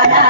Para